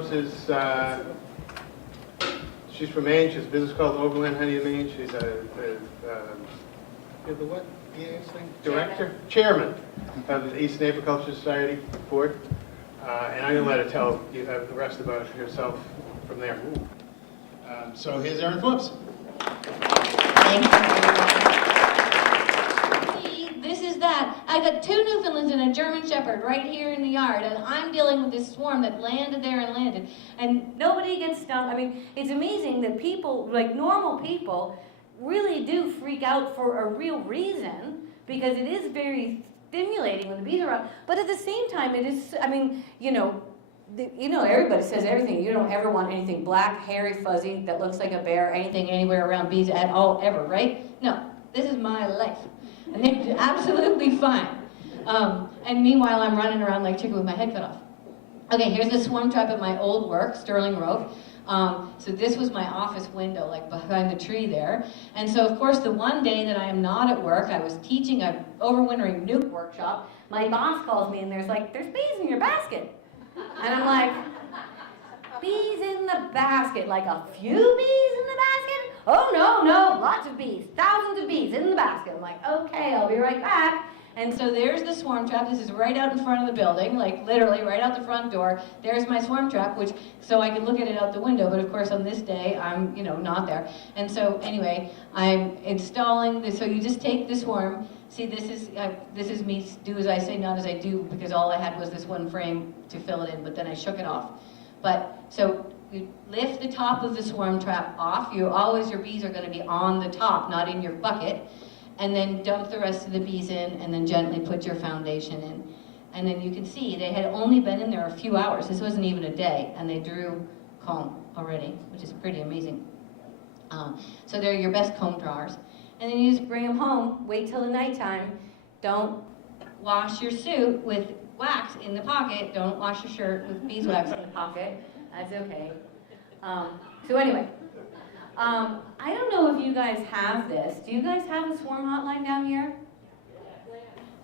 Forbes is, she's from Maine. She has a business called Overland Honey of Maine. She's the what? Director? Chairman of the East Apiculture Society Board. And I'm going to let her tell you the rest about herself from there. So here's Erin Forbes. Thank you. This is that. I got 2 Newfoundlands and a German Shepherd right here in the yard, and I'm dealing with this swarm that landed there and landed, and nobody gets stung. I mean, it's amazing that people, like normal people, really do freak out for a real reason, because it is very stimulating when the bees are around. But at the same time, it is, I mean, everybody says everything. You don't ever want anything black, hairy, fuzzy, that looks like a bear, anything anywhere around bees at all, ever, right? No, this is my life. And they're absolutely fine. And meanwhile, I'm running around like chicken with my head cut off. Okay, here's the swarm trap at my old work, Sterling Road. So this was my office window, like behind the tree there. And so, of course, the one day that I am not at work, I was teaching an overwintering nuke workshop. My boss calls me and there's bees in your basket. And I'm like, bees in the basket? Like a few bees in the basket? Oh, no, lots of bees, thousands of bees in the basket. I'm like, okay, I'll be right back. And so there's the swarm trap. This is right out in front of the building, like literally right out the front door. There's my swarm trap, so I can look at it out the window. But of course, on this day, I'm, not there. And so anyway, I'm installing this. So you just take the swarm. See, this is me do as I say, not as I do, because all I had was this one frame to fill it in. But then I shook it off. But so you lift the top of the swarm trap off. Your bees are going to be on the top, not in your bucket. And then dump the rest of the bees in, and then gently put your foundation in. And then you can see they had only been in there a few hours. This wasn't even a day, and they drew comb already, which is pretty amazing. So they're your best comb drawers. And then you just bring them home, wait till the nighttime. Don't wash your suit with wax in the pocket. Don't wash your shirt with beeswax in the pocket. That's okay. So anyway. I don't know if you guys have this. Do you guys have a swarm hotline down here?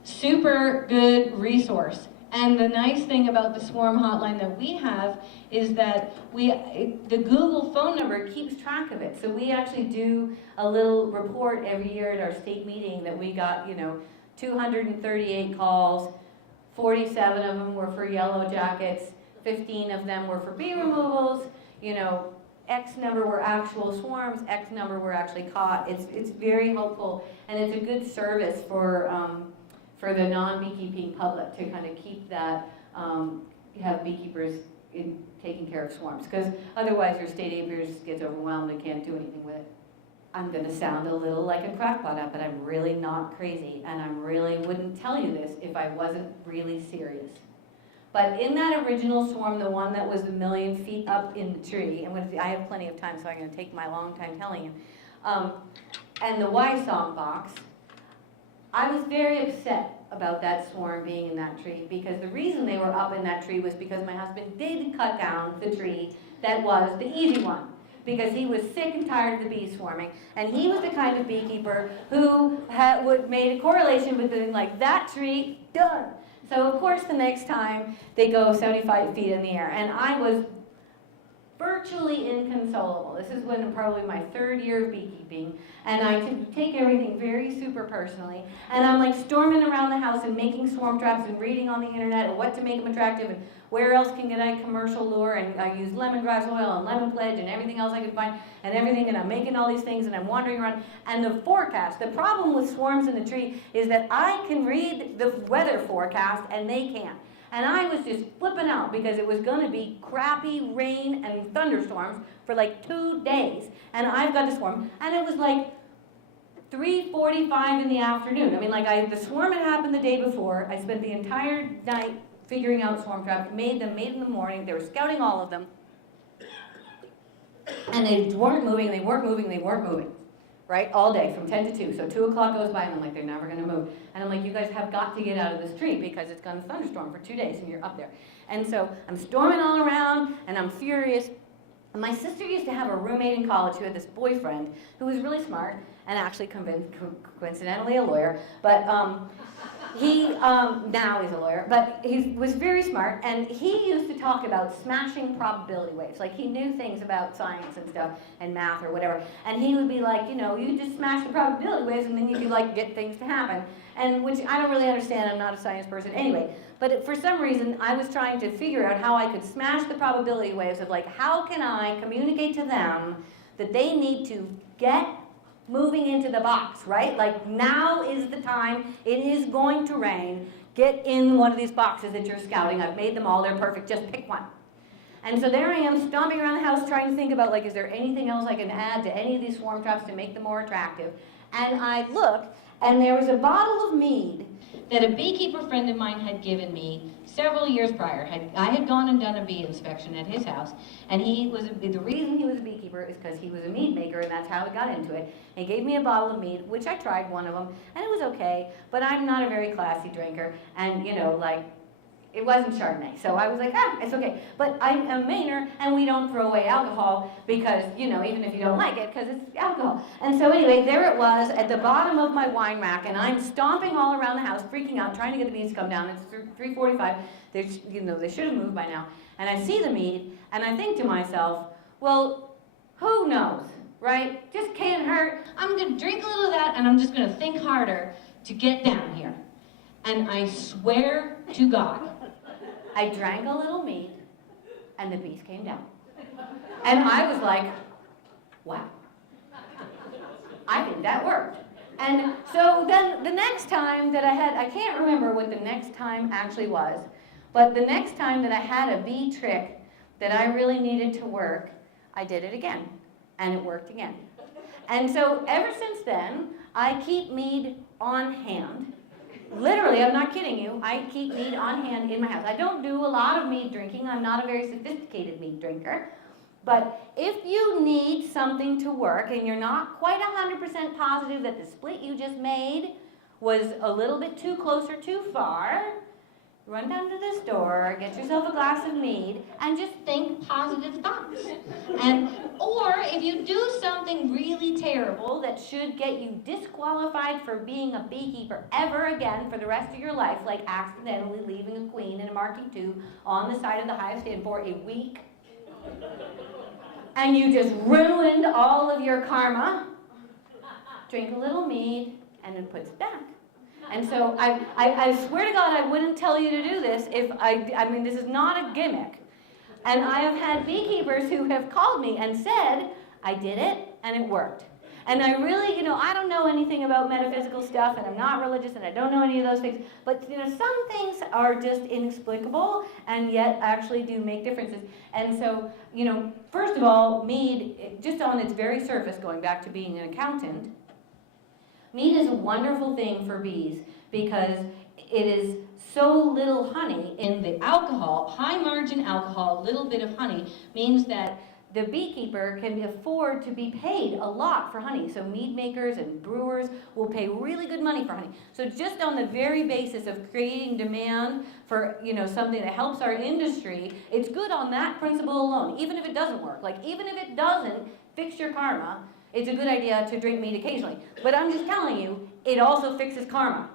Super good resource. And the nice thing about the swarm hotline that we have is that the Google phone number keeps track of it. So we actually do a little report every year at our state meeting that we got, 238 calls, 47 of them were for yellow jackets, 15 of them were for bee removals, X number were actual swarms, X number were actually caught. It's very helpful, and it's a good service for the non-beekeeping public to kind of keep that, have beekeepers taking care of swarms, because otherwise your state apiary gets overwhelmed and can't do anything with it. I'm going to sound a little like a crackpot, but I'm really not crazy, and I really wouldn't tell you this if I wasn't really serious. But in that original swarm, the one that was 1 million feet up in the tree, I have plenty of time, so I'm going to take my long time telling you, and the Y-song box, I was very upset about that swarm being in that tree, because the reason they were up in that tree was because my husband did cut down the tree that was the easy one, because he was sick and tired of the bees swarming, and he was the kind of beekeeper who made a correlation between that tree, done. So of course the next time they go 75 feet in the air, and I was virtually inconsolable. This is probably my 3rd year of beekeeping, and I take everything very super personally, and I'm storming around the house and making swarm traps and reading on the internet and what to make them attractive and where else can get a commercial lure, and I use lemongrass oil and lemon pledge and everything else I could find and everything, and I'm making all these things and I'm wandering around. And the forecast, the problem with swarms in the tree is that I can read the weather forecast and they can't. And I was just flipping out because it was going to be crappy rain and thunderstorms for 2 days. And I've got the swarm, and it was 3:45 in the afternoon. I mean, the swarm had happened the day before. I spent the entire night figuring out swarm traps, made in the morning. They were scouting all of them. And they weren't moving, right? All day, from 10 to 2. So 2 o'clock goes by, and I'm like, they're never going to move. And I'm like, you guys have got to get out of this tree because it's going to thunderstorm for 2 days, and you're up there. And so I'm storming all around, and I'm furious. And my sister used to have a roommate in college who had this boyfriend who was really smart, and actually coincidentally a lawyer. But he, now he's a lawyer, but he was very smart, and he used to talk about smashing probability waves. Like, he knew things about science and stuff, and math or whatever, and he would be like, you know, you just smash the probability waves, and then you could, like, get things to happen. And which I don't really understand, I'm not a science person anyway. But for some reason, I was trying to figure out how I could smash the probability waves of, like, how can I communicate to them that they need to get moving into the box, right? Like, now is the time, it is going to rain, get in one of these boxes that you're scouting. I've made them all, they're perfect, just pick one. And so there I am, stomping around the house trying to think about, like, is there anything else I can add to any of these swarm traps to make them more attractive? And I looked, and there was a bottle of mead that a beekeeper friend of mine had given me several years prior. I had gone and done a bee inspection at his house, and the reason he was a beekeeper is because he was a mead maker, and that's how he got into it. And he gave me a bottle of mead, which I tried one of them, and it was okay, but I'm not a very classy drinker, and you know, like, it wasn't Chardonnay, so I was like, it's okay. But I'm a Mainer, and we don't throw away alcohol because, you know, even if you don't like it, because it's alcohol. And so anyway, there it was at the bottom of my wine rack, and I'm stomping all around the house, freaking out, trying to get the bees to come down. It's 3:45. You know, they should have moved by now. And I see the mead, and I think to myself, well, who knows, right? Just can't hurt. I'm going to drink a little of that, and I'm just going to think harder to get down here. And I swear to God, I drank a little mead, and the bees came down. And I was like, wow, I think that worked. And so then the next time that I can't remember what the next time actually was, but the next time that I had a bee trick that I really needed to work, I did it again, and it worked again. And so ever since then, I keep mead on hand. Literally, I'm not kidding you, I keep mead on hand in my house. I don't do a lot of mead drinking. I'm not a very sophisticated mead drinker. But if you need something to work and you're not quite 100% positive that the split you just made was a little bit too close or too far, run down to the store, get yourself a glass of mead, and just think positive thoughts. Or if you do something really terrible that should get you disqualified for being a beekeeper ever again for the rest of your life, like accidentally leaving a queen in a marking tube on the side of the hive stand for a week, and you just ruined all of your karma, drink a little mead, and it puts it back. And so I swear to God I wouldn't tell you to do this if I mean, this is not a gimmick. And I have had beekeepers who have called me and said, I did it and it worked. And I really, you know, I don't know anything about metaphysical stuff, and I'm not religious, and I don't know any of those things, but, you know, some things are just inexplicable and yet actually do make differences. And so, you know, first of all, mead, just on its very surface, going back to being an accountant, mead is a wonderful thing for bees because it is so little honey in the alcohol, high margin alcohol, little bit of honey, means that the beekeeper can afford to be paid a lot for honey. So mead makers and brewers will pay really good money for honey. So just on the very basis of creating demand for, you know, something that helps our industry, it's good on that principle alone, even if it doesn't work. Like, even if it doesn't fix your karma, it's a good idea to drink mead occasionally. But I'm just telling you, it also fixes karma.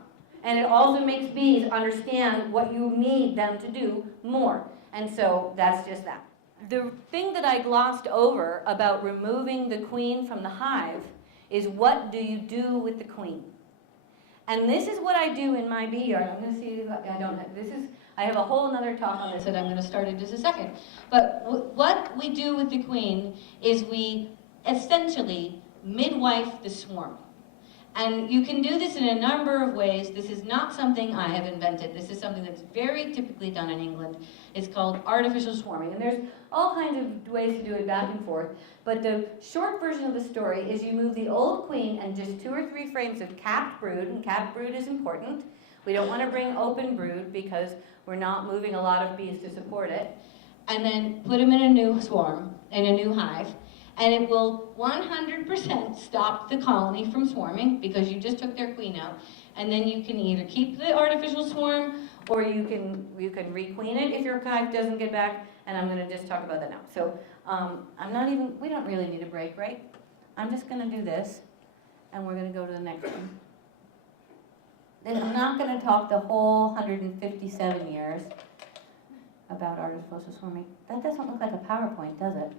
And it also makes bees understand what you need them to do more. And so that's just that. The thing that I glossed over about removing the queen from the hive is, what do you do with the queen? And this is what I do in my bee yard. I'm going to see if I have a whole other talk on this that I'm going to start in just a second. But what we do with the queen is we essentially midwife the swarm. And you can do this in a number of ways. This is not something I have invented. This is something that's very typically done in England. It's called artificial swarming. And there's all kinds of ways to do it back and forth. But the short version of the story is you move the old queen and just 2 or 3 frames of capped brood. And capped brood is important. We don't want to bring open brood because we're not moving a lot of bees to support it. And then put them in a new swarm, in a new hive. And it will 100% stop the colony from swarming because you just took their queen out. And then you can either keep the artificial swarm or you can requeen it if your hive doesn't get back. And I'm going to just talk about that now. So we don't really need a break, right? I'm just going to do this and we're going to go to the next one. I'm not going to talk the whole 157 years about artificial swarming. That doesn't look like a PowerPoint, does it?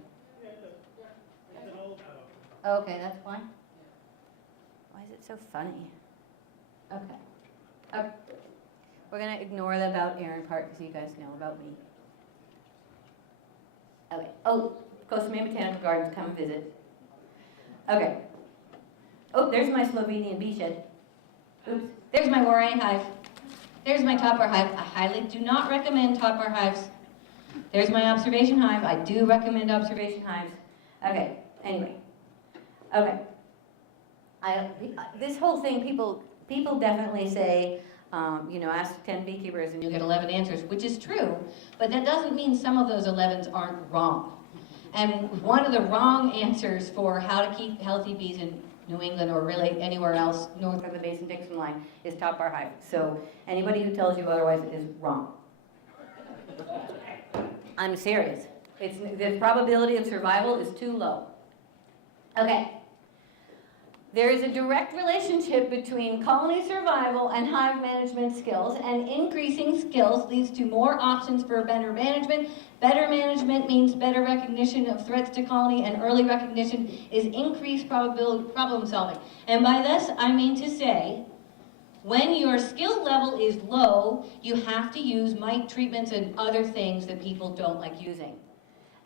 Okay, that's why. Why is it so funny? Okay. Okay. We're going to ignore the about Aaron part because you guys know about me. Okay. Oh, Costa Mesa Botanical Gardens, come and visit. Okay. Oh, there's my Slovenian bee shed. Oops. There's my Varroa hive. There's my top bar hive. I highly do not recommend top bar hives. There's my observation hive. I do recommend observation hives. Okay, anyway. Okay. This whole thing, people definitely say, ask 10 beekeepers and You'll get 11 answers, which is true, but that doesn't mean some of those 11s aren't wrong. And one of the wrong answers for how to keep healthy bees in New England or really anywhere else north of the Mason-Dixon line is top bar hive. So anybody who tells you otherwise is wrong. I'm serious. The probability of survival is too low. Okay. There is a direct relationship between colony survival and hive management skills, and increasing skills leads to more options for better management. Better management means better recognition of threats to colony, and early recognition is increased problem solving. And by this, I mean to say, when your skill level is low, you have to use mite treatments and other things that people don't like using.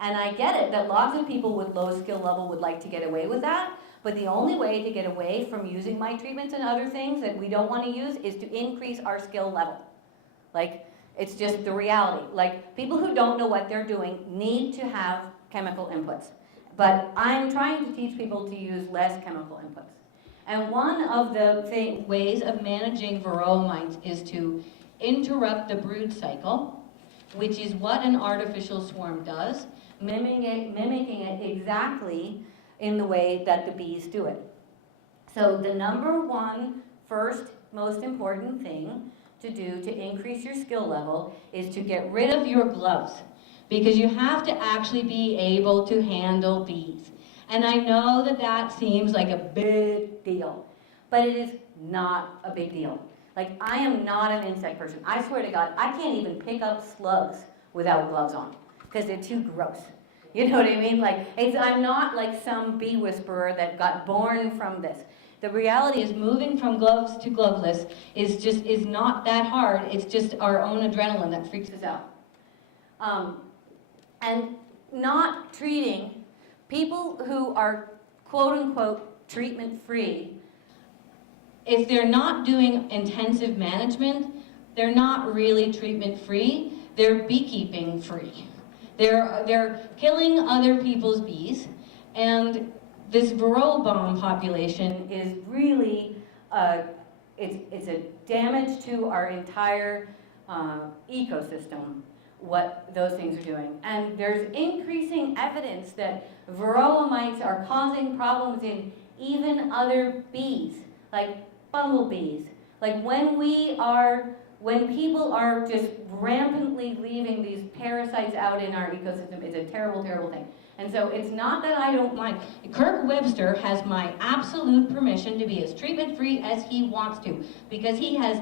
And I get it that lots of people with low skill level would like to get away with that, but the only way to get away from using mite treatments and other things that we don't want to use is to increase our skill level. Like, it's just the reality. Like, people who don't know what they're doing need to have chemical inputs. But I'm trying to teach people to use less chemical inputs. And one of the ways of managing Varroa mites is to interrupt the brood cycle, which is what an artificial swarm does, mimicking it exactly in the way that the bees do it. So the number one, first, most important thing to do to increase your skill level is to get rid of your gloves, because you have to actually be able to handle bees. And I know that that seems like a big deal, but it is not a big deal. Like, I am not an insect person. I swear to God, I can't even pick up slugs without gloves on, because they're too gross. You know what I mean? Like, I'm not like some bee whisperer that got born from this. The reality is moving from gloves to gloveless is not that hard. It's just our own adrenaline that freaks us out. And not treating people who are quote unquote treatment free, if they're not doing intensive management, they're not really treatment free, they're beekeeping free. They're killing other people's bees, and this Varroa bomb population is really, it's a damage to our entire ecosystem, what those things are doing. And there's increasing evidence that Varroa mites are causing problems in even other bees, like bumblebees. Like when people are just rampantly leaving these parasites out in our ecosystem, it's a terrible, terrible thing. And so it's not that I don't mind. Kirk Webster has my absolute permission to be as treatment-free as he wants to, because he has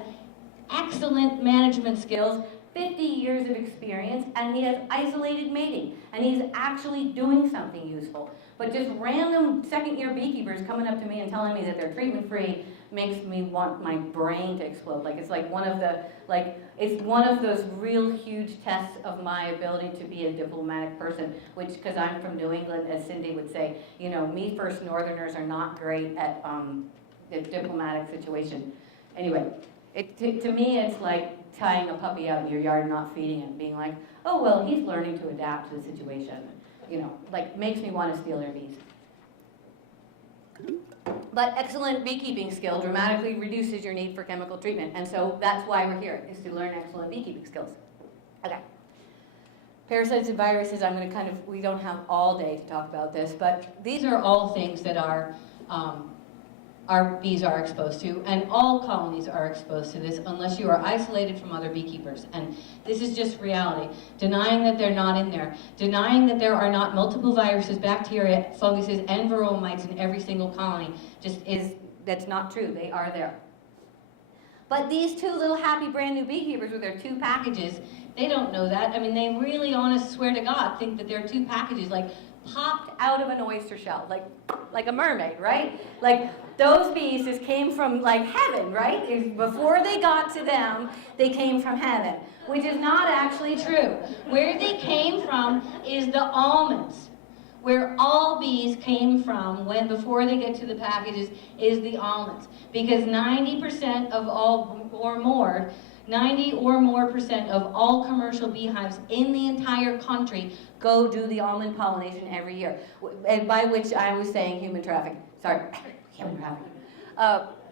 excellent management skills, 50 years of experience, and he has isolated mating, and he's actually doing something useful. But just random second-year beekeepers coming up to me and telling me that they're treatment-free makes me want my brain to explode. Like, it's like it's one of those real huge tests of my ability to be a diplomatic person, which, because I'm from New England, as Cindy would say, me first Northerners are not great at the diplomatic situation. Anyway, to me, it's like tying a puppy out in your yard and not feeding him, being like, oh, well, he's learning to adapt to the situation. Like, makes me want to steal their bees. But excellent beekeeping skill dramatically reduces your need for chemical treatment. And so that's why we're here, is to learn excellent beekeeping skills. Okay. Parasites and viruses, we don't have all day to talk about this, but these are all things that our bees are exposed to, and all colonies are exposed to this unless you are isolated from other beekeepers. And this is just reality. Denying that they're not in there, denying that there are not multiple viruses, bacteria, funguses, and Varroa mites in every single colony, that's not true. They are there. But these two little happy brand new beekeepers with their 2 packages, they don't know that. I mean, they really, honest, swear to God, think that their 2 packages, like, popped out of an oyster shell, like a mermaid, right? Like, those bees just came from, like, heaven, right? Before they got to them, they came from heaven, which is not actually true. Where they came from is the almonds. Where all bees came from before they get to the packages is the almonds. Because 90% of all, or more, 90 or more percent of all commercial beehives in the entire country go do the almond pollination every year. And by which I was saying human trafficking. Sorry, human trafficking.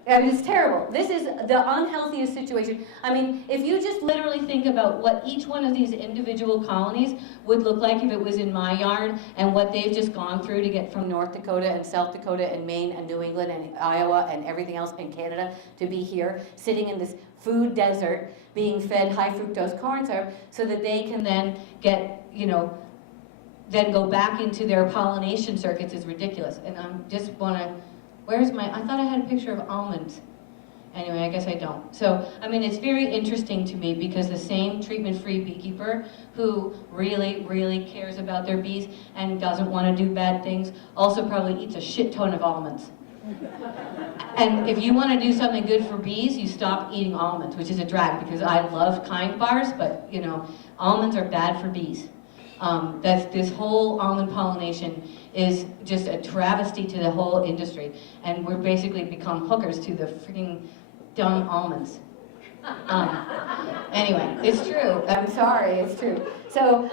And it's terrible. This is the unhealthiest situation. I mean, if you just literally think about what each one of these individual colonies would look like if it was in my yard, and what they've just gone through to get from North Dakota and South Dakota and Maine and New England and Iowa and everything else in Canada to be here, sitting in this food desert, being fed high fructose corn syrup, so that they can then get, then go back into their pollination circuits is ridiculous. And I just want to, I thought I had a picture of almonds. Anyway, I guess I don't. So, I mean, it's very interesting to me because the same treatment-free beekeeper who really, really cares about their bees and doesn't want to do bad things also probably eats a shit ton of almonds. And if you want to do something good for bees, you stop eating almonds, which is a drag because I love kind bars, but, almonds are bad for bees. This whole almond pollination is just a travesty to the whole industry, and we're basically become hookers to the freaking dumb almonds. Anyway, it's true. I'm sorry, it's true. So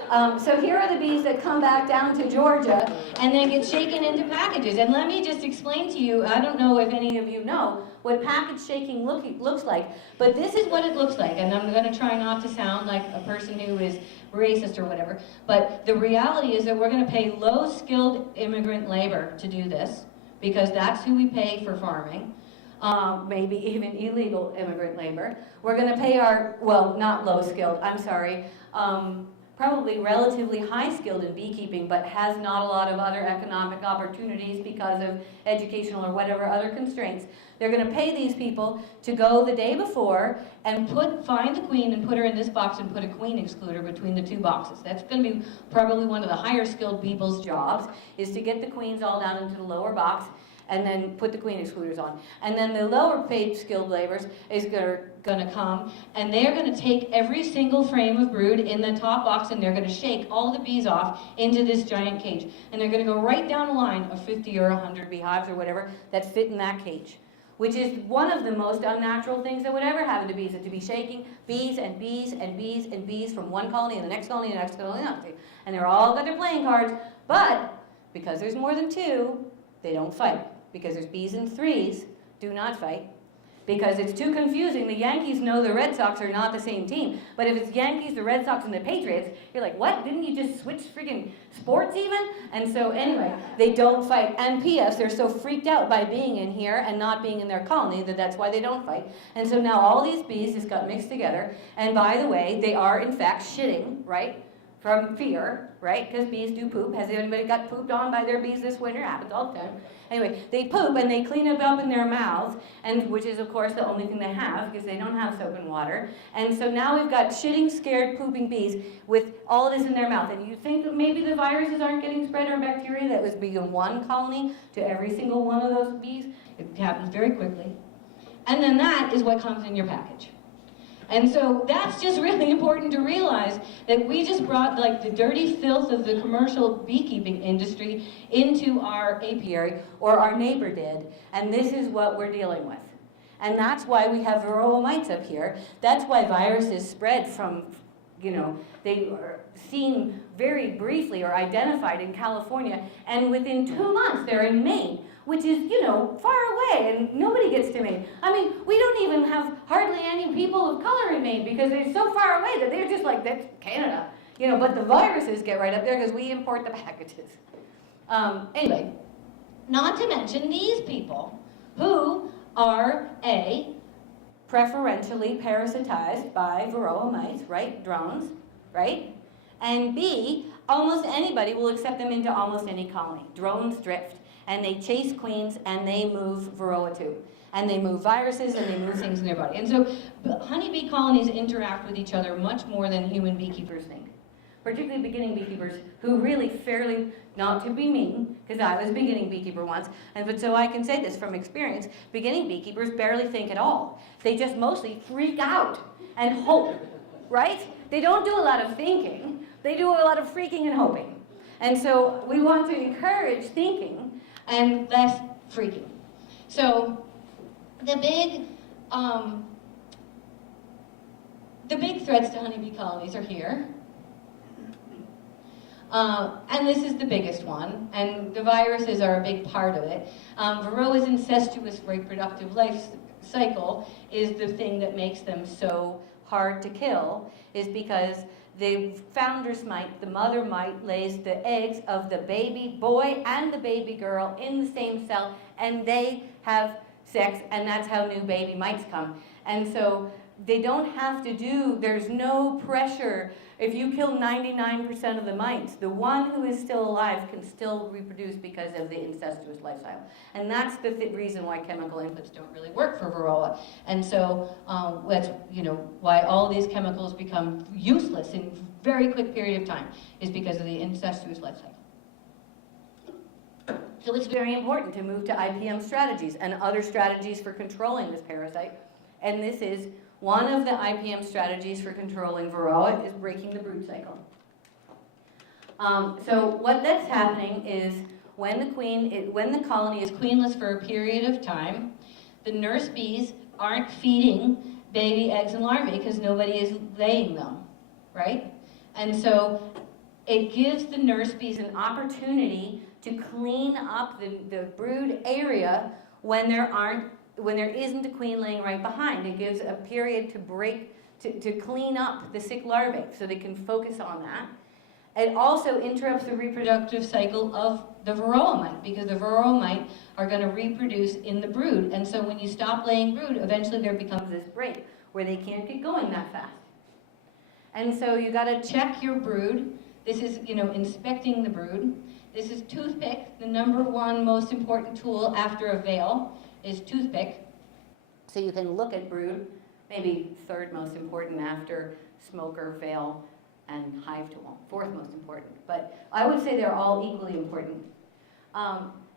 here are the bees that come back down to Georgia and then get shaken into packages. And let me just explain to you, I don't know if any of you know what package shaking looks like, but this is what it looks like. And I'm going to try not to sound like a person who is racist or whatever, but the reality is that we're going to pay low-skilled immigrant labor to do this, because that's who we pay for farming. Maybe even illegal immigrant labor. We're going to pay not low-skilled, I'm sorry, probably relatively high-skilled in beekeeping, but has not a lot of other economic opportunities because of educational or whatever other constraints. They're going to pay these people to go the day before and find the queen and put her in this box and put a queen excluder between the 2 boxes. That's going to be probably one of the higher-skilled people's jobs, is to get the queens all down into the lower box and then put the queen excluders on. And then the lower paid skilled laborers is going to come, and they're going to take every single frame of brood in the top box, and they're going to shake all the bees off into this giant cage. And they're going to go right down a line of 50 or 100 beehives or whatever that fit in that cage, which is one of the most unnatural things that would ever happen to bees, is to be shaking bees and bees and bees and bees from one colony and the next colony and the next colony and the next colony. And they're all got their playing cards, but because there's more than 2, they don't fight. Because there's bees in 3s, do not fight. Because it's too confusing. The Yankees know the Red Sox are not the same team. But if it's Yankees, the Red Sox, and the Patriots, you're like, what? Didn't you just switch freaking sports even? And so anyway, they don't fight. And P.S., they're so freaked out by being in here and not being in their colony that's why they don't fight. And so now all these bees just got mixed together. And by the way, they are in fact shitting, right? From fear, right? Because bees do poop. Has anybody got pooped on by their bees this winter? Happens all the time. Anyway, they poop and they clean it up in their mouths, and which is, of course, the only thing they have because they don't have soap and water. And so now we've got shitting, scared, pooping bees with all this in their mouth. And you think that maybe the viruses aren't getting spread, or bacteria that was being in one colony to every single one of those bees? It happens very quickly. And then that is what comes in your package. And so that's just really important to realize, that we just brought like the dirty filth of the commercial beekeeping industry into our apiary, or our neighbor did, and this is what we're dealing with. And that's why we have Varroa mites up here. That's why viruses spread from, they are seen very briefly or identified in California, and within 2 months they're in Maine, which is, far away, and nobody gets to Maine. I mean, we don't even have hardly any people of color in Maine because they're so far away that they're just like, that's Canada. But the viruses get right up there because we import the packages. Anyway, not to mention these people who are preferentially parasitized by Varroa mites, right? Drones, right? And B, almost anybody will accept them into almost any colony. Drones drift. and they chase queens, and they move Varroa too. And they move viruses, and they move things in their body. And so honeybee colonies interact with each other much more than human beekeepers think. Particularly beginning beekeepers who really fairly, not to be mean, because I was a beginning beekeeper once, but so I can say this from experience, beginning beekeepers barely think at all. They just mostly freak out and hope, right? They don't do a lot of thinking, they do a lot of freaking and hoping. And so we want to encourage thinking and less freaking. So the big threats to honeybee colonies are here. And this is the biggest one, and the viruses are a big part of it. Varroa's incestuous reproductive life cycle is the thing that makes them so hard to kill, is because the founder's mite, the mother mite, lays the eggs of the baby boy and the baby girl in the same cell, and they have sex, and that's how new baby mites come. And so they don't have to do, there's no pressure. If you kill 99% of the mites, the one who is still alive can still reproduce because of the incestuous lifestyle. And that's the reason why chemical inputs don't really work for Varroa. And so that's why all these chemicals become useless in a very quick period of time, is because of the incestuous life cycle. So it's very important to move to IPM strategies and other strategies for controlling this parasite. And this is one of the IPM strategies for controlling Varroa, is breaking the brood cycle. So what that's happening is when the colony is queenless for a period of time, the nurse bees aren't feeding baby eggs and larvae because nobody is laying them, right? And so it gives the nurse bees an opportunity to clean up the brood area when there isn't a queen laying right behind. It gives a period to clean up the sick larvae so they can focus on that. It also interrupts the reproductive cycle of the Varroa mite, because the Varroa mite are going to reproduce in the brood. And so when you stop laying brood, eventually there becomes this break where they can't get going that fast. And so you got to check your brood. This is, inspecting the brood. This is toothpick. The number one most important tool after a veil is toothpick. So you can look at brood, maybe third most important after smoker, veil, and hive tool. Fourth most important. But I would say they're all equally important.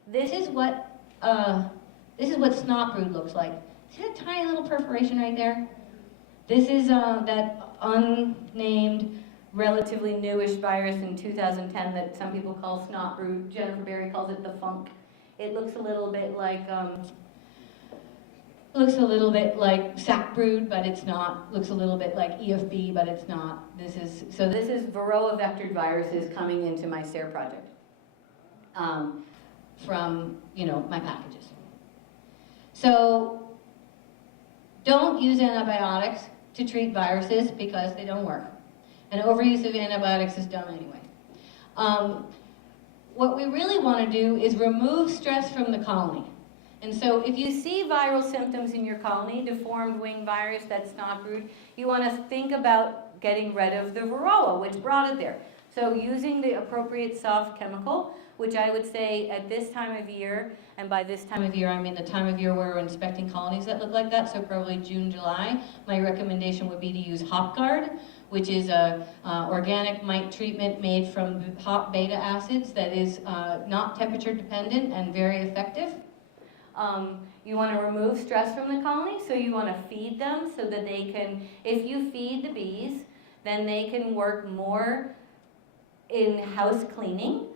This is what snot brood looks like. See that tiny little perforation right there? This is that unnamed, relatively newish virus in 2010 that some people call snot brood. Jennifer Berry calls it the funk. It looks a little bit like sac brood, but it's not. Looks a little bit like EFB, but it's not. This is Varroa vectored viruses coming into my SARE project from my packages. So don't use antibiotics to treat viruses because they don't work. And overuse of antibiotics is dumb anyway. What we really want to do is remove stress from the colony. And so if you see viral symptoms in your colony, deformed wing virus, that's snot brood, you want to think about getting rid of the Varroa, which brought it there. So using the appropriate soft chemical, which I would say at this time of year, and by this time of year I mean the time of year where we're inspecting colonies that look like that, so probably June, July, my recommendation would be to use HopGuard, which is a organic mite treatment made from hop beta acids that is not temperature dependent and very effective. You want to remove stress from the colony, so you want to feed them so that they can, if you feed the bees, then they can work more in house cleaning.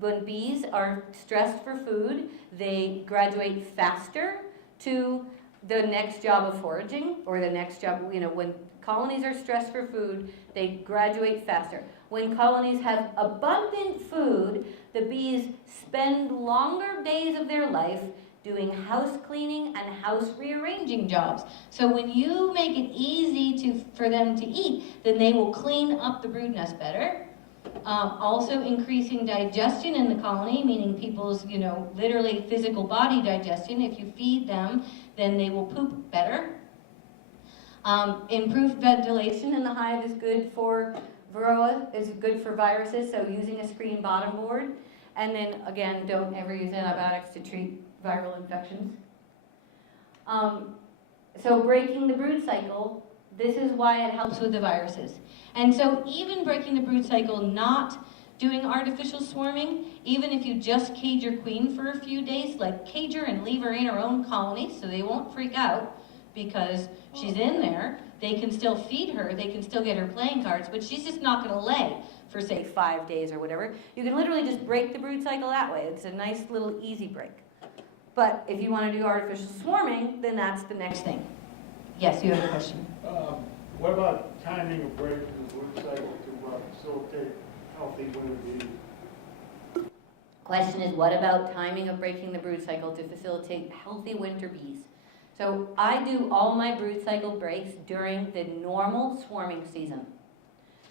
When bees are stressed for food, they graduate faster to the next job of foraging, or the next job, when colonies are stressed for food, they graduate faster. When colonies have abundant food, the bees spend longer days of their life doing house cleaning and house rearranging jobs. So when you make it easy for them to eat, then they will clean up the brood nest better. Also increasing digestion in the colony, meaning people's, literally physical body digestion. If you feed them, then they will poop better. Improved ventilation in the hive is good for Varroa, is good for viruses, so using a screen bottom board And then again, don't ever use antibiotics to treat viral infections. So breaking the brood cycle, this is why it helps with the viruses. And so even breaking the brood cycle, not doing artificial swarming, even if you just cage your queen for a few days, like cage her and leave her in her own colony so they won't freak out because she's in there, they can still feed her, they can still get her playing cards, but she's just not gonna lay for say 5 days or whatever. You can literally just break the brood cycle that way. It's a nice little easy break. But if you wanna do artificial swarming, then that's the next thing. Yes, you have a question. What about timing of breaking the brood cycle to facilitate healthy winter bees? Question is, what about timing of breaking the brood cycle to facilitate healthy winter bees? So I do all my brood cycle breaks during the normal swarming season.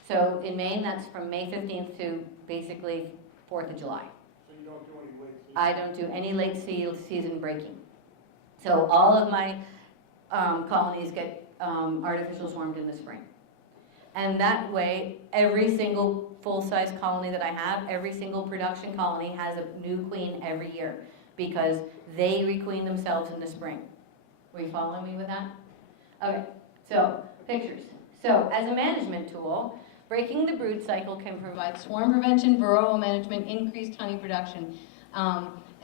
So in Maine, that's from May 15th to basically 4th of July. So you don't do any late season? I don't do any late season breaking. So all of my colonies get artificial swarmed in the spring. And that way, every single full-size colony that I have, every single production colony has a new queen every year because they requeen themselves in the spring. Were you following me with that? Okay, so pictures. So as a management tool, breaking the brood cycle can provide swarm prevention, Varroa management, increased honey production.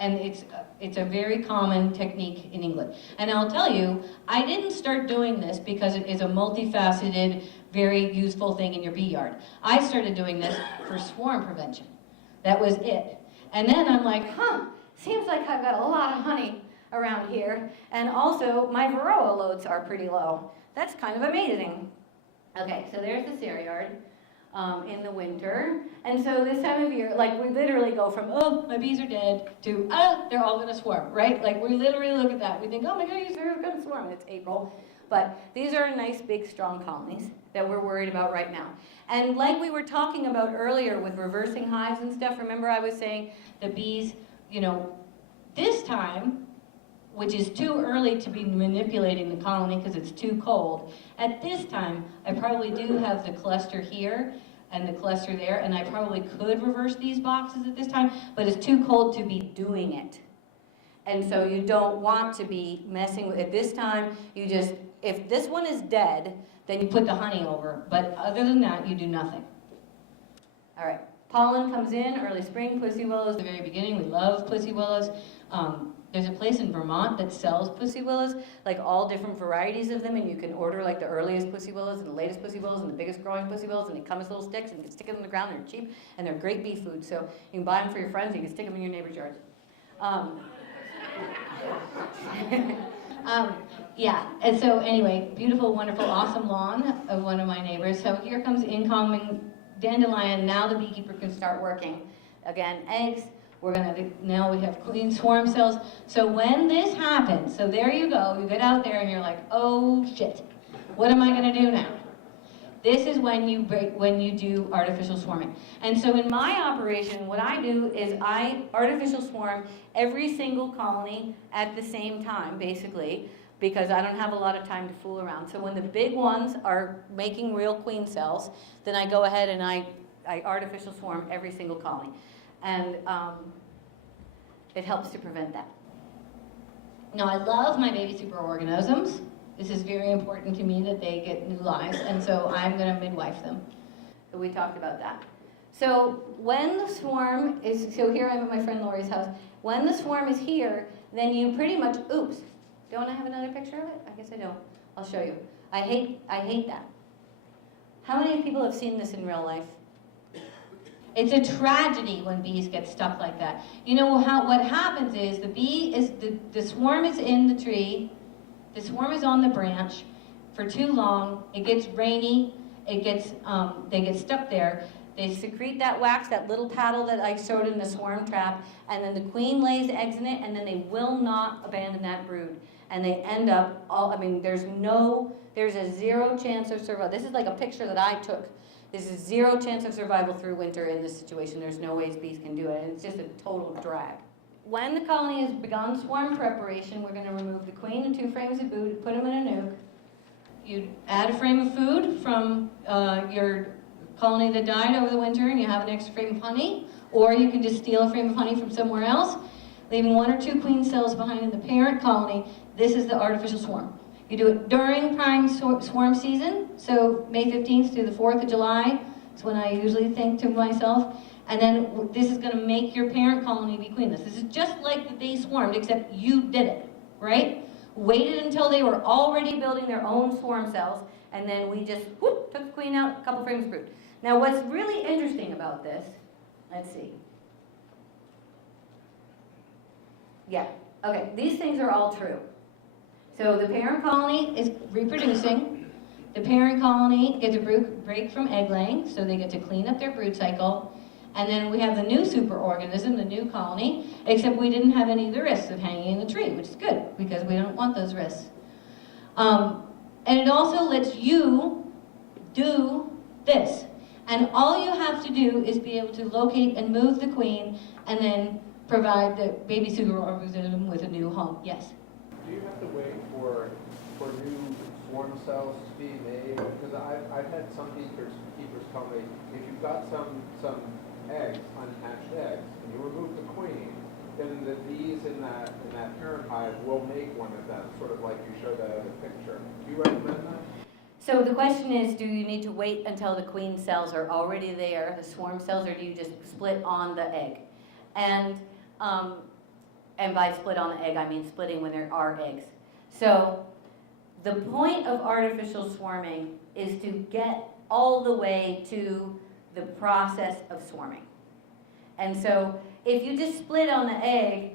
And it's a very common technique in England. And I'll tell you, I didn't start doing this because it is a multifaceted, very useful thing in your bee yard. I started doing this for swarm prevention. That was it. And then I'm like, seems like I've got a lot of honey around here. And also, my Varroa loads are pretty low. That's kind of amazing. Okay, so there's the cereal yard. In the winter. And so this time of year, like we literally go from, oh, my bees are dead, to, they're all gonna swarm, right? Like we literally look at that. We think, oh my goodness, they're gonna swarm. And it's April. But these are nice, big, strong colonies that we're worried about right now. And like we were talking about earlier with reversing hives and stuff, remember I was saying the bees, you know, this time, which is too early to be manipulating the colony because it's too cold. At this time, I probably do have the cluster here and the cluster there, and I probably could reverse these boxes at this time, but it's too cold to be doing it. And so you don't want to be messing with it. This time, you just, if this one is dead, then you put the honey over, but other than that, you do nothing. All right, pollen comes in, early spring, pussy willows, the very beginning, we love pussy willows. There's a place in Vermont that sells pussy willows, like all different varieties of them, and you can order like the earliest pussy willows and the latest pussy willows and the biggest growing pussy willows, and they come as little sticks, and you can stick them in the ground, they're cheap, and they're great bee food, so you can buy them for your friends, you can stick them in your neighbor's yards. Yeah, and so anyway, beautiful, wonderful, awesome lawn of one of my neighbors. So here comes incoming dandelion, now the beekeeper can start working. Again, eggs. Now we have queen swarm cells. So when this happens, so there you go, you get out there and you're like, oh shit, what am I gonna do now? This is when you do artificial swarming. And so in my operation, what I do is I artificial swarm every single colony at the same time, basically, because I don't have a lot of time to fool around. So when the big ones are making real queen cells, then I go ahead and I artificial swarm every single colony. And it helps to prevent that. Now, I love my baby superorganisms. This is very important to me that they get new lives, and so I'm going to midwife them. So we talked about that. So when the swarm is, so here I'm at my friend Lori's house. When the swarm is here, then you pretty much, oops, don't I have another picture of it? I guess I don't. I'll show you. I hate that. How many people have seen this in real life? It's a tragedy when bees get stuck like that. You know what happens is the swarm is in the tree, the swarm is on the branch for too long, it gets rainy, they get stuck there, they secrete that wax, that little paddle that I showed in the swarm trap, and then the queen lays eggs in it, and then they will not abandon that brood. And they end up there's a 0 chance of survival. This is like a picture that I took. There's a 0 chance of survival through winter in this situation. There's no ways bees can do it, and it's just a total drag. When the colony has begun swarm preparation, we're going to remove the queen and 2 frames of food, put them in a nuke. You add a frame of food from your colony that died over the winter, and you have an extra frame of honey, Or you can just steal a frame of honey from somewhere else, leaving 1 or 2 queen cells behind in the parent colony. This is the artificial swarm. You do it during prime swarm season, so May 15th through the 4th of July. That's when I usually think to myself. And then this is going to make your parent colony be queenless. This is just like that they swarmed, except you did it, right? Waited until they were already building their own swarm cells, and then we just whoop, took the queen out, a couple frames of brood. Now what's really interesting about this, let's see. Yeah, okay, these things are all true. So the parent colony is reproducing. The parent colony gets a break from egg laying, so they get to clean up their brood cycle. And then we have the new superorganism, the new colony, except we didn't have any of the risks of hanging in the tree, which is good, because we don't want those risks. And it also lets you do this. And all you have to do is be able to locate and move the queen, and then provide the baby superorganism with a new home. Yes? Do you have to wait for new swarm cells to be made? Because I've had some keepers tell me, if you've got some eggs, unhatched eggs, and you remove the queen, then the bees in that parent hive will make one of them, sort of like you showed that other picture. Do you recommend that? So the question is, do you need to wait until the queen cells are already there, the swarm cells, or do you just split on the egg? And by split on the egg, I mean splitting when there are eggs. So the point of artificial swarming is to get all the way to the process of swarming. And so if you just split on the egg,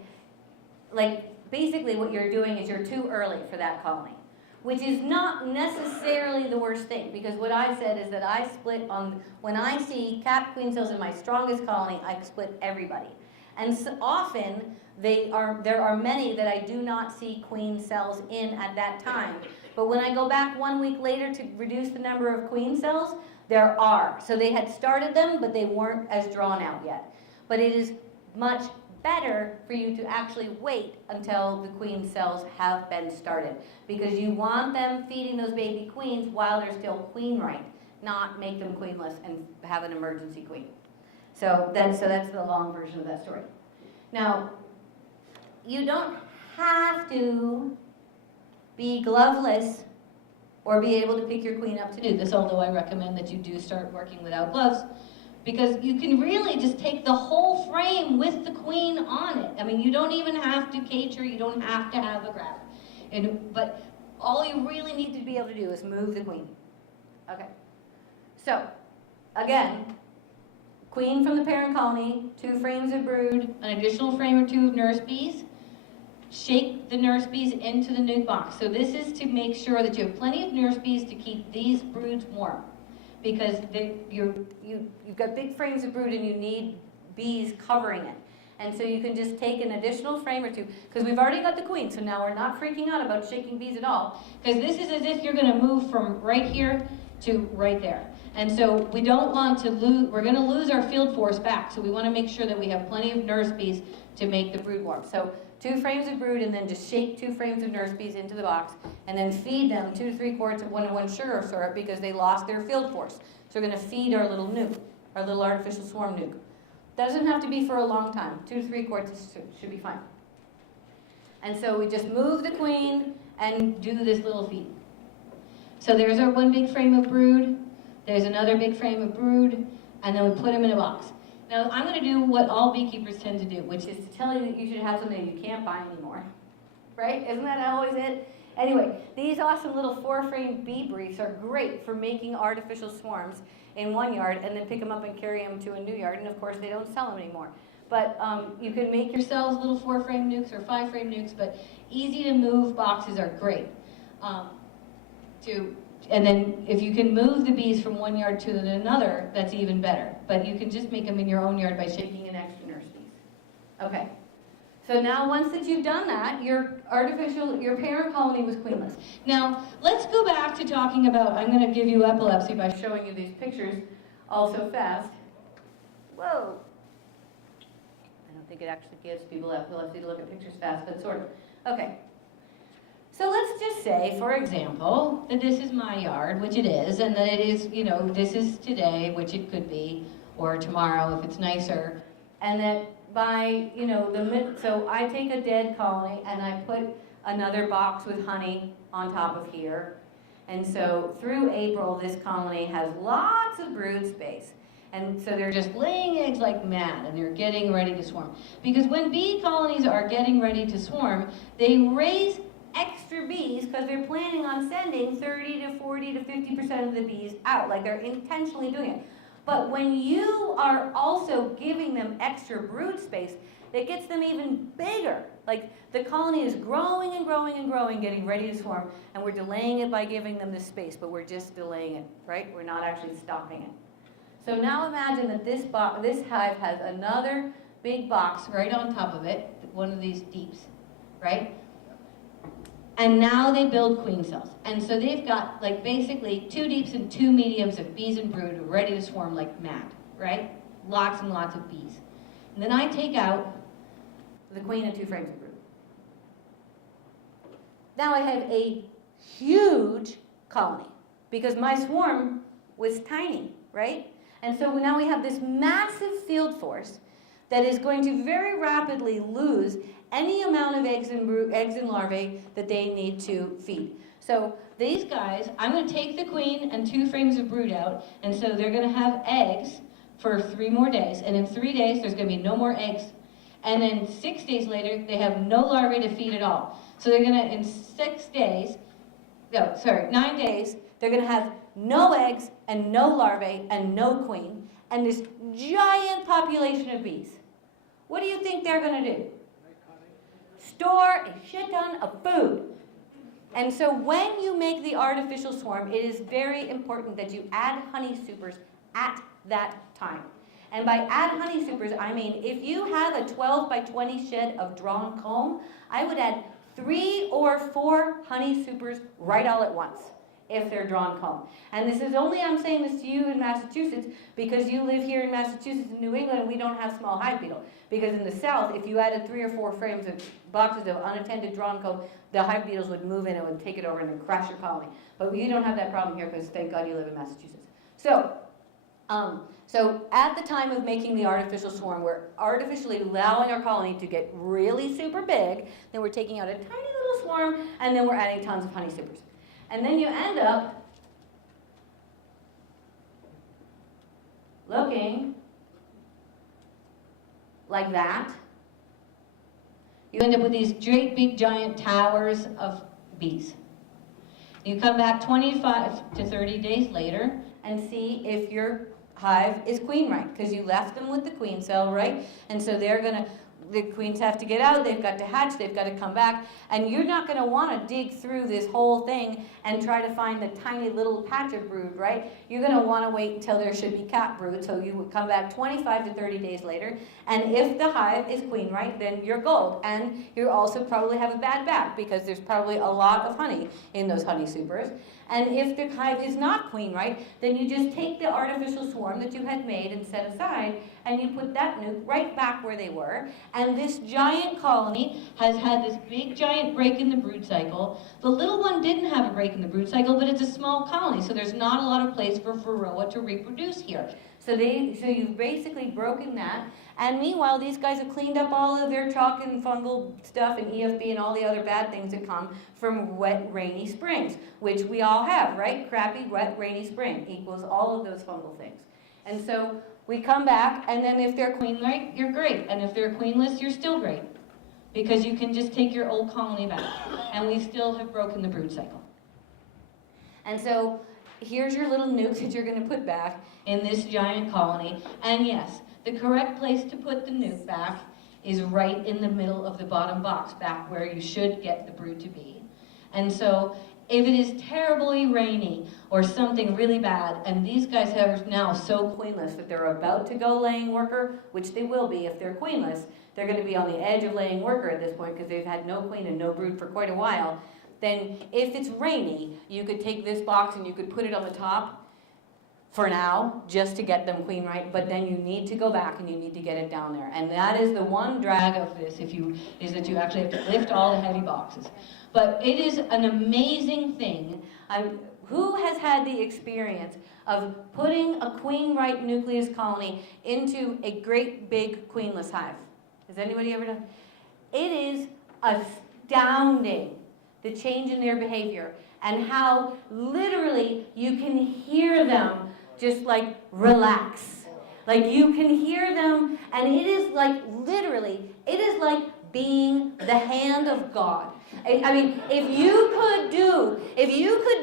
like basically what you're doing is you're too early for that colony, which is not necessarily the worst thing, because what I said is that I split on, when I see capped queen cells in my strongest colony, I split everybody. And so often there are many that I do not see queen cells in at that time. But when I go back 1 week later to reduce the number of queen cells, there are. So they had started them, but they weren't as drawn out yet. But it is much better for you to actually wait until the queen cells have been started, because you want them feeding those baby queens while they're still queen-right, not make them queenless and have an emergency queen. So that's the long version of that story. Now, you don't have to be gloveless or be able to pick your queen up to do this, although I recommend that you do start working without gloves, because you can really just take the whole frame with the queen on it. I mean, you don't even have to cage her, you don't have to have a grab. But all you really need to be able to do is move the queen. Okay. So, again, queen from the parent colony, 2 frames of brood, an additional frame or 2 of nurse bees. Shake the nurse bees into the nuke box. So this is to make sure that you have plenty of nurse bees to keep these broods warm, because you've got big frames of brood and you need bees covering it. And so you can just take an additional frame or 2, because we've already got the queen, so now we're not freaking out about shaking bees at all, because this is as if you're going to move from right here to right there. And so we don't want to lose, we're going to lose our field force back, so we want to make sure that we have plenty of nurse bees to make the brood warm. So 2 frames of brood, and then just shake 2 frames of nurse bees into the box, and then feed them 2 to 3 quarts of 1-to-1 sugar syrup, because they lost their field force. So we're going to feed our little nuke, our little artificial swarm nuke. Doesn't have to be for a long time. 2 to 3 quarts should be fine. And so we just move the queen and do this little feed. So there's our 1 big frame of brood. There's another big frame of brood, and then we put them in a box. Now, I'm going to do what all beekeepers tend to do, which is to tell you that you should have something you can't buy anymore. Right? Isn't that always it? Anyway, these awesome little 4-frame bee briefs are great for making artificial swarms in one yard, and then pick them up and carry them to a new yard, and of course they don't sell them anymore. But you can make yourselves little 4-frame nukes or 5-frame nukes, but easy to move boxes are great. And then if you can move the bees from one yard to another, that's even better. But you can just make them in your own yard by shaking in extra nurse bees. Okay. So now once that you've done that, your parent colony was queenless. Now, let's go back to talking about, I'm going to give you epilepsy by showing you these pictures all so fast. Whoa. I don't think it actually gives people epilepsy to look at pictures fast, but sort of. Okay. So let's just say, for example, that this is my yard, which it is, and that it is, this is today, which it could be, or tomorrow if it's nicer. And that by, you know, so I take a dead colony and I put another box with honey on top of here. And so through April, this colony has lots of brood space. And so they're just laying eggs like mad, and they're getting ready to swarm. Because when bee colonies are getting ready to swarm, they raise extra bees because they're planning on sending 30 to 40 to 50% of the bees out. Like, they're intentionally doing it. But when you are also giving them extra brood space, it gets them even bigger. Like, the colony is growing and growing and growing, getting ready to swarm, and we're delaying it by giving them this space, but we're just delaying it, right? We're not actually stopping it. So now imagine that this hive has another big box right on top of it, one of these deeps, right? And now they build queen cells. And so they've got, like, basically 2 deeps and 2 mediums of bees and brood ready to swarm like mad, right? Lots and lots of bees. And then I take out the queen and 2 frames of brood. Now I have a huge colony because my swarm was tiny, right? And so now we have this massive field force that is going to very rapidly lose any amount of eggs and larvae that they need to feed. So these guys, I'm going to take the queen and 2 frames of brood out, and so they're going to have eggs for 3 more days. And in 3 days, there's going to be no more eggs. And then 6 days later, they have no larvae to feed at all. So they're going to, in 9 days, they're going to have no eggs and no larvae and no queen and this giant population of bees. What do you think they're going to do? Store a shit ton of food. And so when you make the artificial swarm, it is very important that you add honey supers at that time. And by add honey supers, I mean if you have a 12 by 20 shed of drawn comb, I would add 3 or 4 honey supers right all at once if they're drawn comb. And this is only, I'm saying this to you in Massachusetts because you live here in Massachusetts and New England and we don't have small hive beetle. Because in the South, if you added 3 or 4 frames of boxes of unattended drawn comb, the hive beetles would move in and would take it over and then crash your colony. But you don't have that problem here because thank God you live in Massachusetts. So at the time of making the artificial swarm, we're artificially allowing our colony to get really super big. Then we're taking out a tiny little swarm, and then we're adding tons of honey supers. And then you end up looking like that. You end up with these great big giant towers of bees. You come back 25 to 30 days later and see if your hive is queen right, because you left them with the queen cell, right? And so the queens have to get out, they've got to hatch, they've got to come back, and you're not going to want to dig through this whole thing and try to find the tiny little patch of brood, right? You're going to want to wait until there should be cat brood, so you would come back 25 to 30 days later, and if the hive is queen right, then you're gold, and you also probably have a bad bat, because there's probably a lot of honey in those honey supers. And if the hive is not queen right, then you just take the artificial swarm that you had made and set aside, and you put that nuke right back where they were. And this giant colony has had this big giant break in the brood cycle. The little one didn't have a break in the brood cycle, but it's a small colony, so there's not a lot of place for Varroa to reproduce here. So you've basically broken that. And meanwhile, these guys have cleaned up all of their chalk and fungal stuff and EFB and all the other bad things that come from wet, rainy springs, which we all have, right? Crappy, wet, rainy spring equals all of those fungal things. And so we come back, and then if they're queen right, you're great. And if they're queenless, you're still great. Because you can just take your old colony back. And we still have broken the brood cycle. And so here's your little nukes that you're going to put back in this giant colony. And yes, the correct place to put the nuke back is right in the middle of the bottom box, back where you should get the brood to be. And so if it is terribly rainy or something really bad, and these guys are now so queenless that they're about to go laying worker, which they will be if they're queenless, they're going to be on the edge of laying worker at this point because they've had no queen and no brood for quite a while. Then if it's rainy, you could take this box and you could put it on the top for now, just to get them queen right, but then you need to go back and you need to get it down there. And that is the one drag of this, is that you actually have to lift all the heavy boxes. But it is an amazing thing. Who has had the experience of putting a queen-right nucleus colony into a great big queenless hive. Has anybody ever done? It is astounding, the change in their behavior and how literally you can hear them just like relax. Like you can hear them, and it is like literally, it is like being the hand of God. I mean, if you could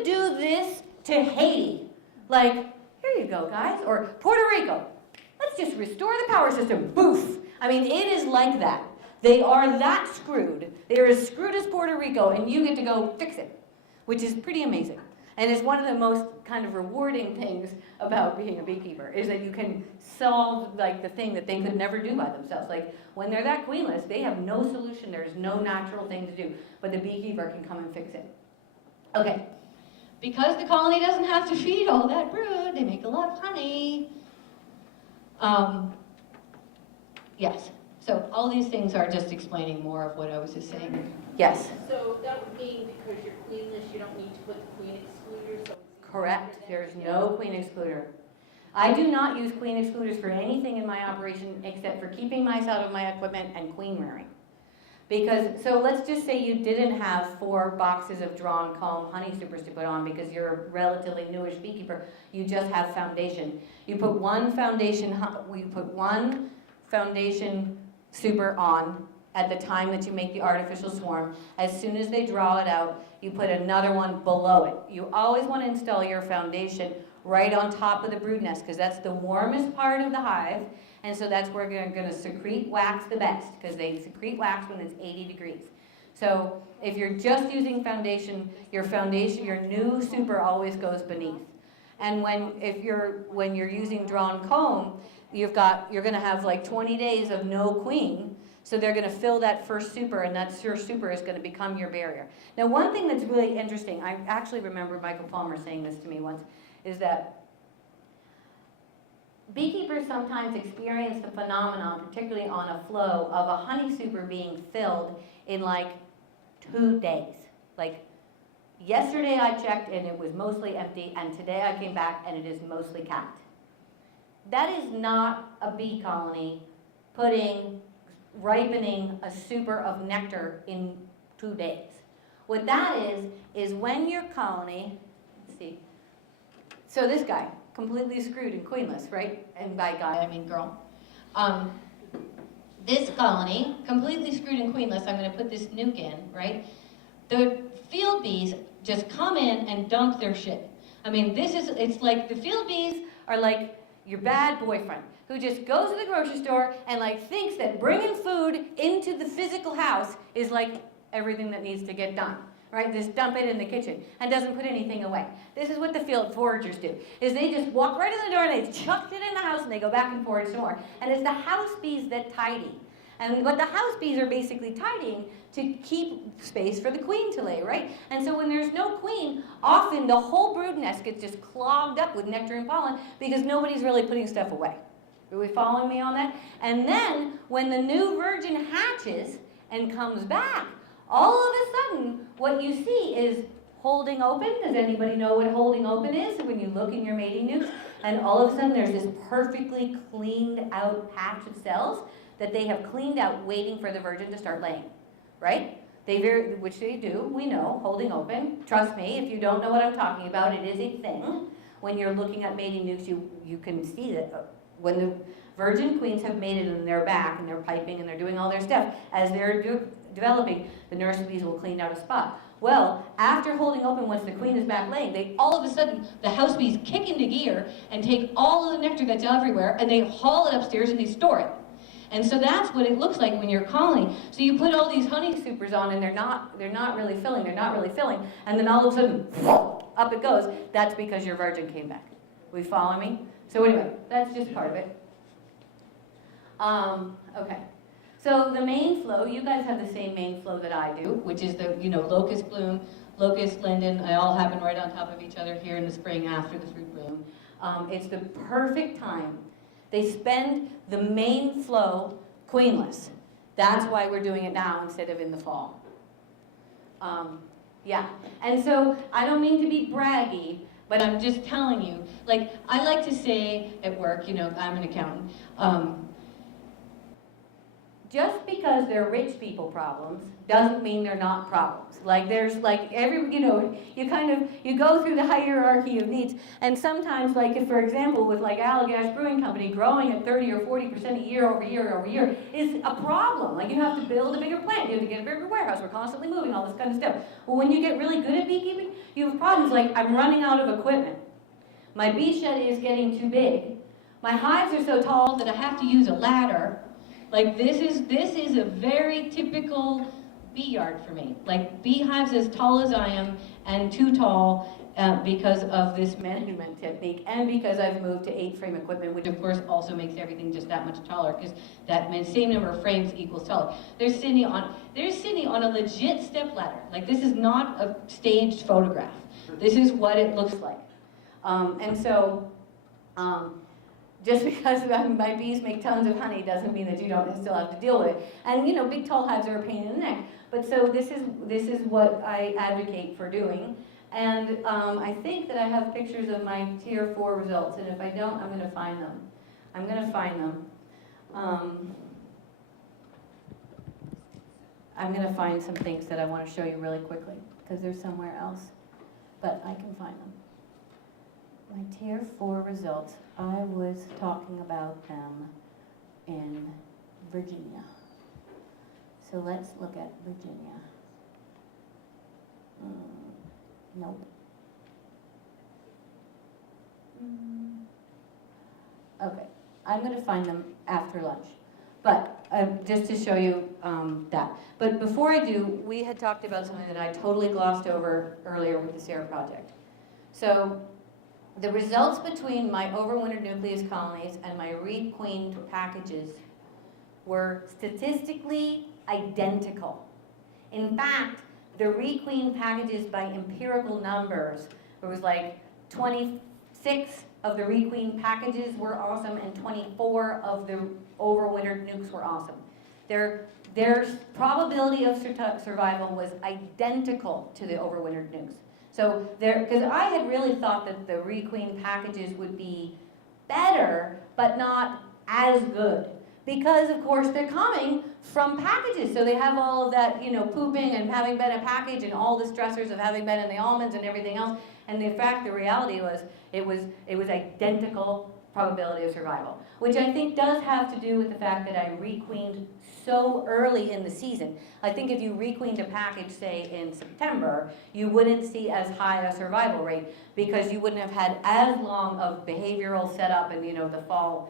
do this to Haiti, like, here you go, guys, or Puerto Rico, let's just restore the power system, boof. I mean, it is like that. They are that screwed. They are as screwed as Puerto Rico, and you get to go fix it, which is pretty amazing. And it's one of the most kind of rewarding things about being a beekeeper, is that you can solve like the thing that they could never do by themselves. Like when they're that queenless, they have no solution. There's no natural thing to do, but the beekeeper can come and fix it. Okay. Because the colony doesn't have to feed all that brood, they make a lot of honey. Yes. So all these things are just explaining more of what I was just saying. Yes. So that would mean because you're queenless, you don't need to put the queen excluder, so it's Correct. There's no queen excluder. I do not use queen excluders for anything in my operation except for keeping mice out of my equipment and queen rearing. Because, so let's just say you didn't have 4 boxes of drawn comb honey supers to put on because you're a relatively newish beekeeper. You just have foundation. You put one foundation super on at the time that you make the artificial swarm. As soon as they draw it out, you put another one below it. You always want to install your foundation right on top of the brood nest because that's the warmest part of the hive, and so that's where they're going to secrete wax the best because they secrete wax when it's 80 degrees. So if you're just using foundation, your new super always goes beneath. And when you're using drawn comb, you're going to have like 20 days of no queen. So they're going to fill that first super, and that first super is going to become your barrier. Now, one thing that's really interesting, I actually remember Michael Palmer saying this to me once, is that beekeepers sometimes experience the phenomenon, particularly on a flow, of a honey super being filled in like 2 days. Like yesterday I checked and it was mostly empty, and today I came back and it is mostly capped. That is not a bee colony ripening a super of nectar in 2 days. What that is when your colony, let's see, so this guy, completely screwed and queenless, right? And by guy, I mean girl. This colony, completely screwed and queenless, I'm going to put this nuke in, right? The field bees just come in and dump their shit. I mean, it's like the field bees are like your bad boyfriend who just goes to the grocery store and like thinks that bringing food into the physical house is like everything that needs to get done, right? Just dump it in the kitchen and doesn't put anything away. This is what the field foragers do, is they just walk right in the door and they chuck it in the house and they go back and forage some more. And it's the house bees that tidy. And what the house bees are basically tidying to keep space for the queen to lay, right? And so when there's no queen, often the whole brood nest gets just clogged up with nectar and pollen because nobody's really putting stuff away. Are we following me on that? And then when the new virgin hatches and comes back, all of a sudden what you see is holding open. Does anybody know what holding open is? When you look in your mating nukes, and all of a sudden there's this perfectly cleaned out patch of cells that they have cleaned out waiting for the virgin to start laying, right? Which they do, we know, holding open. Trust me, if you don't know what I'm talking about, it is a thing. When you're looking at mating nukes, you can see that when the virgin queens have mated and they're back and they're piping and they're doing all their stuff, as they're developing, the nurse bees will clean out a spot. Well, after holding open, once the queen is back laying, they all of a sudden, the house bees kick into gear and take all of the nectar that's everywhere and they haul it upstairs and they store it. And so that's what it looks like when you're calling. So you put all these honey supers on and they're not really filling, and then all of a sudden, up it goes. That's because your virgin came back. We follow me? So anyway, that's just part of it. Okay. So the main flow, you guys have the same main flow that I do, which is the, locust bloom, locust linden, they all happen right on top of each other here in the spring after the fruit bloom. It's the perfect time. They spend the main flow queenless. That's why we're doing it now instead of in the fall. Yeah, and so I don't mean to be braggy, But I'm just telling you, like, I like to say at work, you know, I'm an accountant, just because they're rich people problems doesn't mean they're not problems. Like there's like every, you know, you go through the hierarchy of needs, and sometimes, like if, for example, with like Allagash Brewing Company growing at 30 or 40% a year over year over year is a problem. Like you have to build a bigger plant, you have to get a bigger warehouse, we're constantly moving, all this kind of stuff. Well, when you get really good at beekeeping, you have problems like I'm running out of equipment. My bee shed is getting too big. My hives are so tall that I have to use a ladder. Like this is a very typical bee yard for me. Like beehives as tall as I am and too tall because of this management technique and because I've moved to 8-frame equipment, which of course also makes everything just that much taller because that same number of frames equals taller. They're sitting on a legit step ladder. Like this is not a staged photograph. This is what it looks like. Just because my bees make tons of honey doesn't mean that you don't still have to deal with it. And you know, big tall hives are a pain in the neck. But so this is what I advocate for doing. And I think that I have pictures of my tier 4 results. And if I don't, I'm going to find them. I'm going to find them. I'm going to find some things that I want to show you really quickly because they're somewhere else. But I can find them. My tier 4 results, I was talking about them in Virginia. So let's look at Virginia. Nope. Okay, I'm going to find them after lunch. But just to show you that. But before I do, we had talked about something that I totally glossed over earlier with the SARE project. So the results between my overwintered nucleus colonies and my requeened packages were statistically identical. In fact, the requeened packages by empirical numbers, there was like 26 of the requeened packages were awesome and 24 of the overwintered nukes were awesome. Their probability of survival was identical to the overwintered nukes. So because I had really thought that the requeened packages would be better, but not as good. Because, of course, they're coming from packages. So they have all of that, you know, pooping and having been a package and all the stressors of having been in the almonds and everything else. And in fact, the reality was, it was identical probability of survival. Which I think does have to do with the fact that I requeened so early in the season. I think if you requeened a package, say, in September, you wouldn't see as high a survival rate because you wouldn't have had as long of behavioral setup and, you know, the fall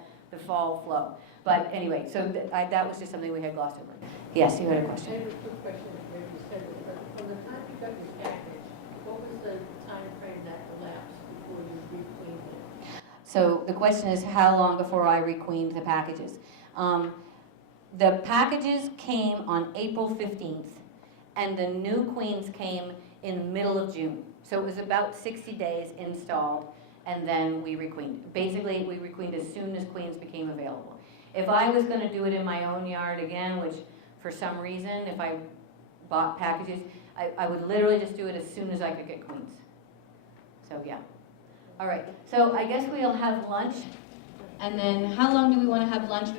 flow. But anyway, so that was just something we had glossed over. Yes, you had a question. I have a quick question, maybe you said this, but from the time you got your package, what was the time frame that elapsed before you requeened it? So the question is how long before I requeened the packages. The packages came on April 15th, and the new queens came in the middle of June. So it was about 60 days installed, and then we requeened. Basically, we requeened as soon as queens became available. If I was going to do it in my own yard again, which for some reason, if I bought packages, I would literally just do it as soon as I could get queens. So yeah. All right, so I guess we'll have lunch. And then how long do we want to have lunch